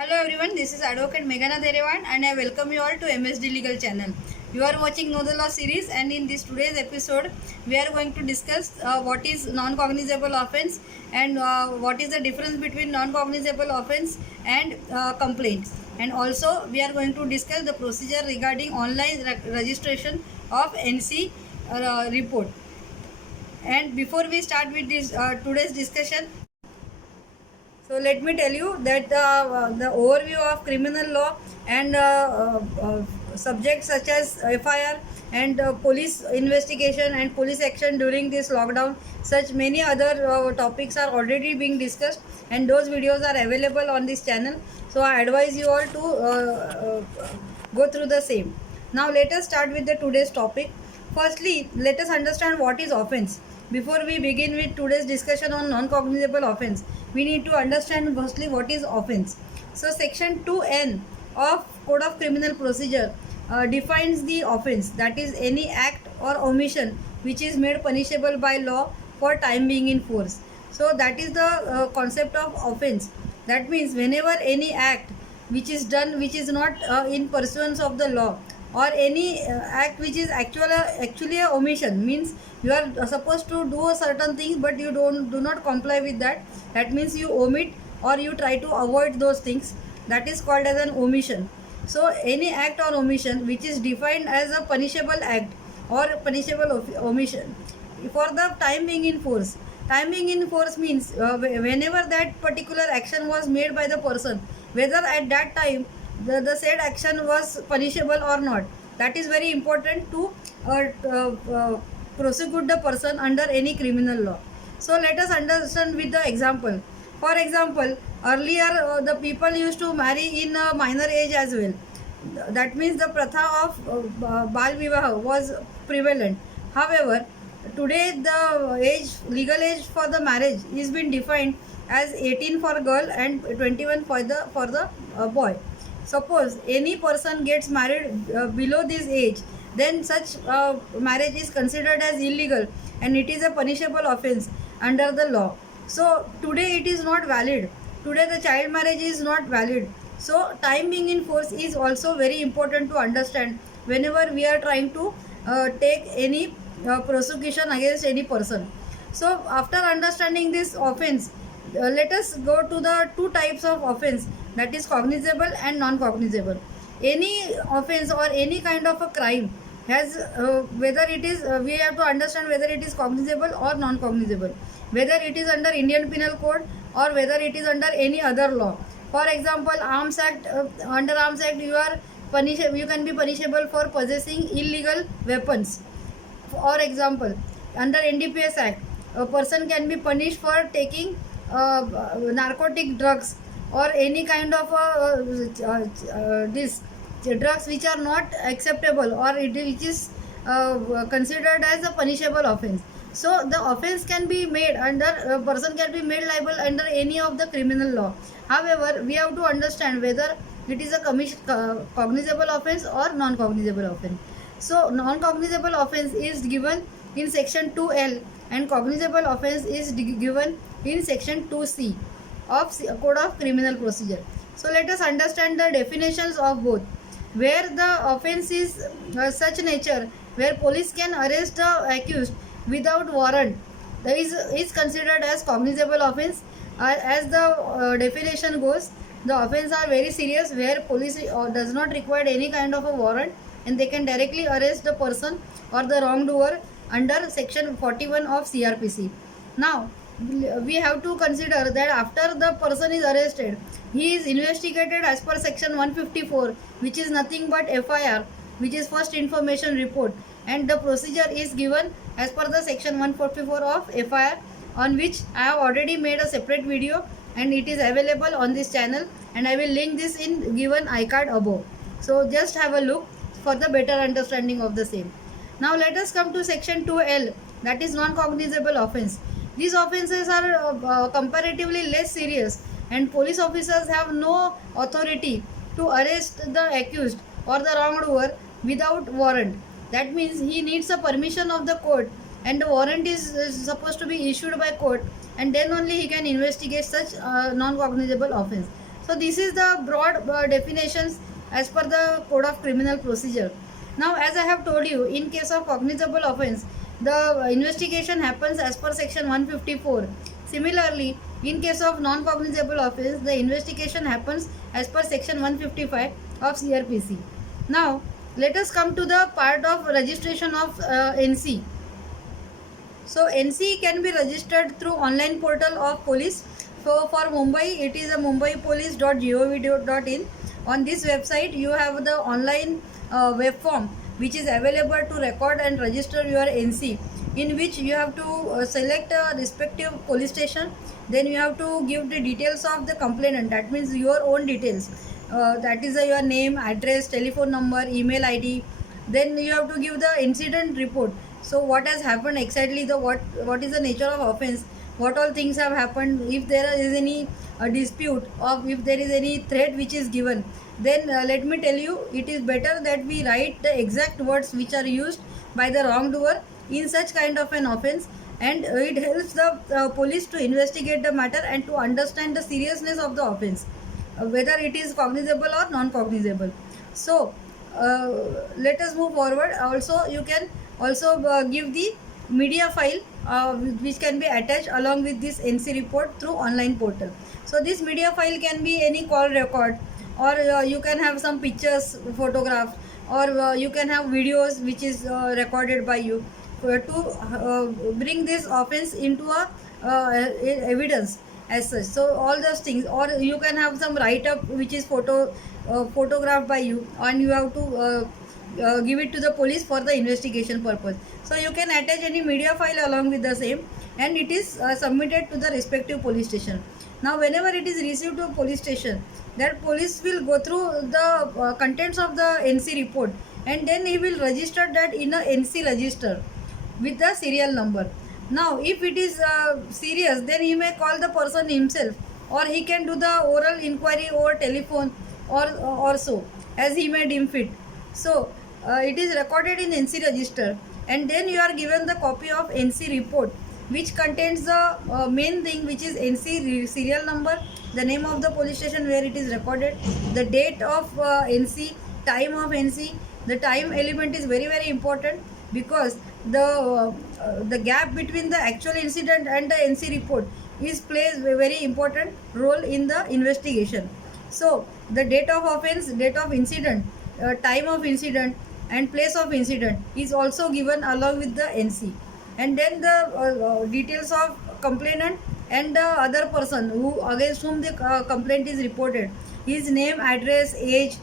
Hello everyone, this is Advocate Meghana Derevan and I welcome you all to MSD Legal channel. You are watching Know the Law series, and in this today's episode we are going to discuss what is non-cognizable offence and what is the difference between non-cognizable offence and complaint. And also we are going to discuss the procedure regarding online registration of NC report. And before we start with this today's discussion, so let me tell you that the overview of criminal law and subjects such as FIR and police investigation and police action during this lockdown, such many other topics are already being discussed, and those videos are available on this channel. So I advise you all to go through the same. Now let us start with the today's topic. Firstly, let us understand what is offense. Before we begin with today's discussion on non-cognizable offense, we need to understand firstly what is offense. So section 2N of Code of Criminal Procedure defines the offense, that is any act or omission which is made punishable by law for time being in force. So that is the concept of offense. That means whenever any act which is done which is not in pursuance of the law, or any act which is actually a omission, means you are supposed to do a certain thing but you do not comply with that. That means you omit or you try to avoid those things. That is called as an omission. So any act or omission which is defined as a punishable act or punishable omission for the time being in force. Time being in force means whenever that particular action was made by the person, whether at that time the said action was punishable or not. That is very important to prosecute the person under any criminal law. So let us understand with the example. For example, earlier the people used to marry in a minor age as well. That means the pratha of Bal Vivaha was prevalent. However, today the legal age for the marriage is been defined as 18 for girl and 21 for the boy. Suppose any person gets married below this age, then such marriage is considered as illegal and it is a punishable offense under the law. So today it is not valid. Today the child marriage is not valid. So time being in force is also very important to understand whenever we are trying to take any prosecution against any person. So after understanding this offense, let us go to the two types of offense, that is cognizable and non-cognizable. Any offense or any kind of a crime has whether it is we have to understand whether it is cognizable or non-cognizable, whether it is under Indian Penal Code or whether it is under any other law. For example, Arms Act, under Arms Act you can be punishable for possessing illegal weapons. For example, under NDPS Act, a person can be punished for taking narcotic drugs or any kind of this drugs which are not acceptable or which is considered as a punishable offense. So the offense can be made under a person can be made liable under any of the criminal law. However, we have to understand whether it is a cognizable offense or non-cognizable offense. So non-cognizable offense is given in section 2L and cognizable offense is given in section 2C of Code of Criminal Procedure. So let us understand the definitions of both. Where the offense is such nature where police can arrest the accused without warrant, that is considered as cognizable offense. As the definition goes, the offense are very serious where police does not require any kind of a warrant and they can directly arrest the person or the wrongdoer under section 41 of CRPC. Now we have to consider that after the person is arrested, he is investigated as per section 154, which is nothing but FIR, which is first information report, and the procedure is given as per the section 144 of FIR, on which I have already made a separate video and it is available on this channel, and I will link this in given iCard above. So just have a look for the better understanding of the same. Now let us come to section 2L, that is non-cognizable offense. These offences are comparatively less serious and police officers have no authority to arrest the accused or the wrongdoer without warrant. That means he needs a permission of the court and the warrant is supposed to be issued by court, and then only he can investigate such non-cognizable offense. So this is the broad definitions as per the Code of Criminal Procedure. Now, as I have told you, in case of cognizable offence, the investigation happens as per section 154. Similarly, in case of non-cognizable offence, the investigation happens as per section 155 of CRPC. Now, let us come to the part of registration of NC. So NC can be registered through online portal of police. So for Mumbai, it is a mumbaipolice.gov.in. On this website, you have the online web form which is available to record and register your NC, in which you have to select a respective police station. Then you have to give the details of the complainant. That means your own details. That is your name, address, telephone number, email ID. Then you have to give the incident report. So what has happened exactly, the what is the nature of offense, what all things have happened, if there is any dispute, or if there is any threat which is given, then let me tell you, it is better that we write the exact words which are used by the wrongdoer in such kind of an offense, and it helps the police to investigate the matter and to understand the seriousness of the offense, whether it is cognizable or non-cognizable. So let us move forward. Also, you can also give the media file which can be attached along with this NC report through online portal. So this media file can be any call record, or you can have some pictures, photographs, or you can have videos which is recorded by you to bring this offense into a evidence as such. So all those things, or you can have some write up which is photographed by you, and you have to give it to the police for the investigation purpose. So you can attach any media file along with the same, and it is submitted to the respective police station. Now whenever it is received to a police station, that police will go through the contents of the NC report, and then he will register that in a NC register with the serial number. Now if it is serious, then he may call the person himself, or he can do the oral inquiry over telephone, or so as he may deem fit. So it is recorded in NC register, and then you are given the copy of NC report, which contains the main thing, which is NC serial number, the name of the police station where it is recorded, the date of NC, time of NC. The time element is very very important, because the gap between the actual incident and the NC report plays a very important role in the investigation. So the date of offense, date of incident, time of incident, and place of incident is also given along with the NC. And then the details of complainant and the other person who against whom the complaint is reported, his name, address, age,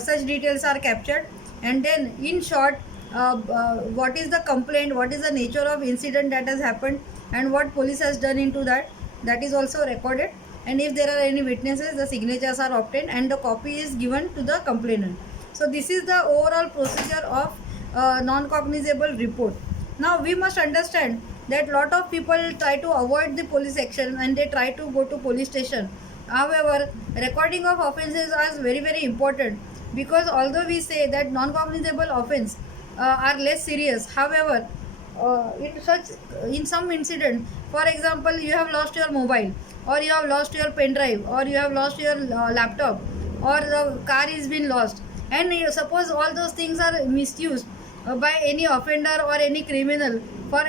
such details are captured. And then in short, what is the complaint, what is the nature of incident that has happened, and what police has done into that, that is also recorded. And if there are any witnesses, the signatures are obtained and the copy is given to the complainant. So this is the overall procedure of non-cognizable report. Now we must understand that lot of people try to avoid the police action and they try to go to police station. However, recording of offences is very very important, because although we say that non-cognizable offence are less serious, however in some incident, for example, you have lost your mobile, or you have lost your pen drive, or you have lost your laptop, or the car is been lost, and suppose all those things are misused by any offender or any criminal for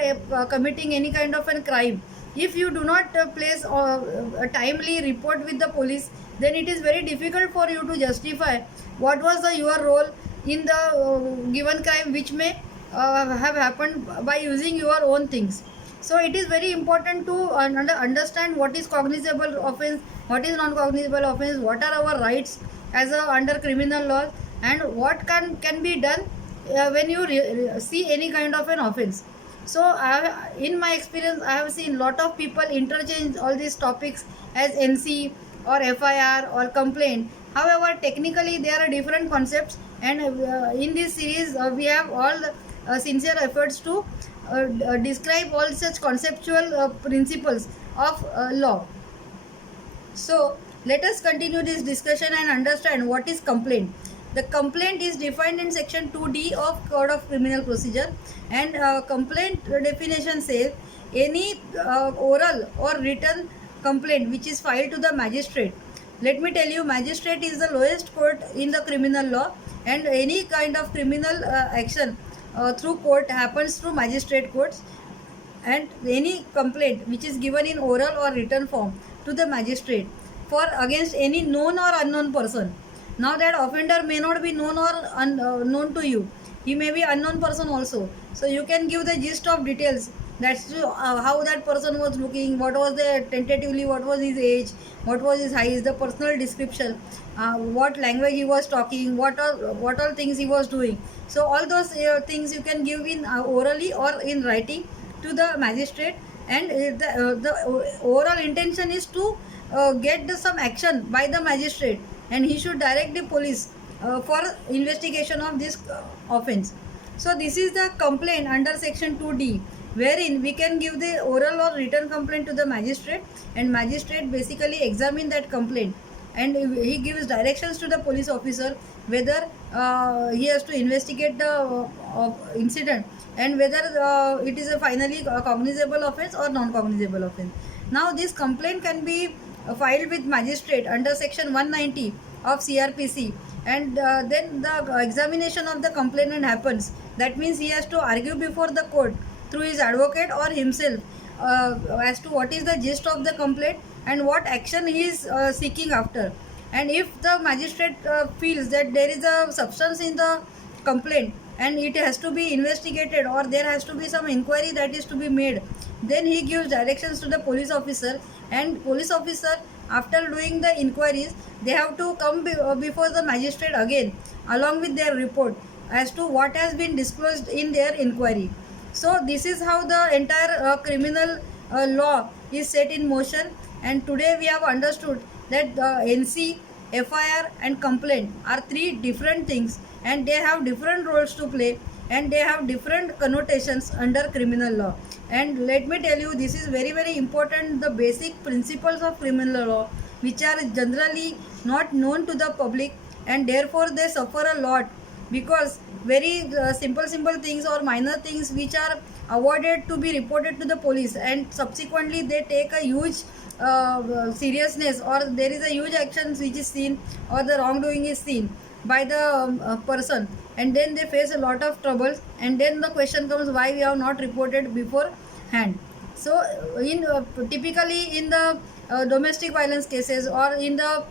committing any kind of a crime. If you do not place a timely report with the police, then it is very difficult for you to justify what was your role in the given crime, which may have happened by using your own things. So it is very important to understand what is cognizable offense, what is non-cognizable offense, what are our rights as under criminal law, and what can be done when you see any kind of an offense. So in my experience, I have seen lot of people interchange all these topics as NC or FIR or complaint. However, technically there are different concepts, and in this series we have all sincere efforts to describe all such conceptual principles of law. So let us continue this discussion and understand what is complaint. The complaint is defined in section 2D of Code of Criminal Procedure, and complaint definition says any oral or written complaint which is filed to the magistrate Let me tell you, magistrate is the lowest court in the criminal law, and any kind of criminal action through court happens through magistrate courts, and any complaint which is given in oral or written form to the magistrate for against any known or unknown person. Now that offender may not be known or known to you, he may be unknown person also, so you can give the gist of details. That's how that person was looking, what was the tentatively, what was his age, what was his height, the personal description, what language he was talking, what all things he was doing. So all those things you can give in orally or in writing to the magistrate, and the overall intention is to get some action by the magistrate, and he should direct the police for investigation of this offense. So this is the complaint under section 2D, wherein we can give the oral or written complaint to the magistrate, and magistrate basically examine that complaint, and he gives directions to the police officer whether he has to investigate the incident, and whether it is a finally cognizable offense or non-cognizable offense. Now this complaint can be filed with magistrate under section 190 of CRPC, and then the examination of the complainant happens. That means he has to argue before the court through his advocate or himself as to what is the gist of the complaint and what action he is seeking after. And if the magistrate feels that there is a substance in the complaint and it has to be investigated, or there has to be some inquiry that is to be made, then he gives directions to the police officer, and police officer, after doing the inquiries, they have to come before the magistrate again along with their report as to what has been disclosed in their inquiry. So this is how the entire criminal law is set in motion, and today we have understood that NC, FIR and complaint are three different things, and they have different roles to play, and they have different connotations under criminal law. And let me tell you, this is very very important, the basic principles of criminal law, which are generally not known to the public, and therefore they suffer a lot, because very simple things or minor things which are avoided to be reported to the police, and subsequently they take a huge seriousness, or there is a huge action which is seen, or the wrongdoing is seen by the person, and then they face a lot of troubles, and then the question comes, why we have not reported beforehand. So in typically in the domestic violence cases, or in the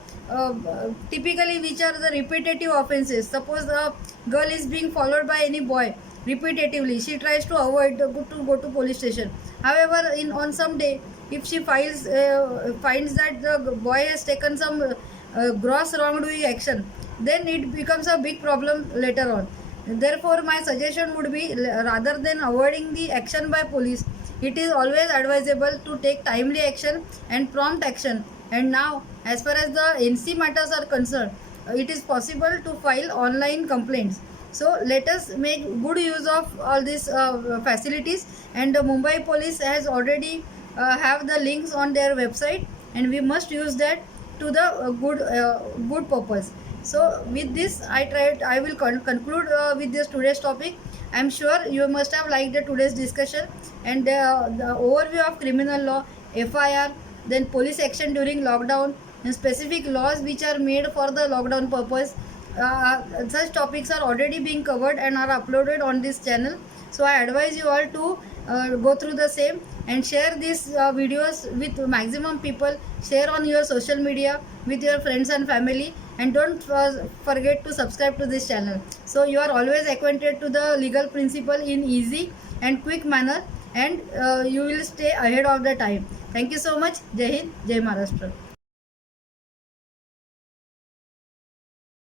typically which are the repetitive offenses, suppose the girl is being followed by any boy repetitively, she tries to avoid to go to police station. However, in on some day, if she finds that the boy has taken some gross wrongdoing action, then it becomes a big problem later on. Therefore my suggestion would be, rather than avoiding the action by police, it is always advisable to take timely action and prompt action. And now, as far as the NC matters are concerned, it is possible to file online complaints. So let us make good use of all these facilities, and the Mumbai police has already have the links on their website, and we must use that to the good purpose. So with this, I will conclude with this today's topic. I am sure you must have liked the today's discussion, and the overview of criminal law, FIR, then police action during lockdown, and specific laws which are made for the lockdown purpose. Such topics are already being covered and are uploaded on this channel. So I advise you all to go through the same and share these videos with maximum people. Share on your social media with your friends and family, and don't forget to subscribe to this channel, so you are always acquainted to the legal principle in easy and quick manner, and you will stay ahead of the time. Thank you so much. Jai Hind, Jai Maharashtra.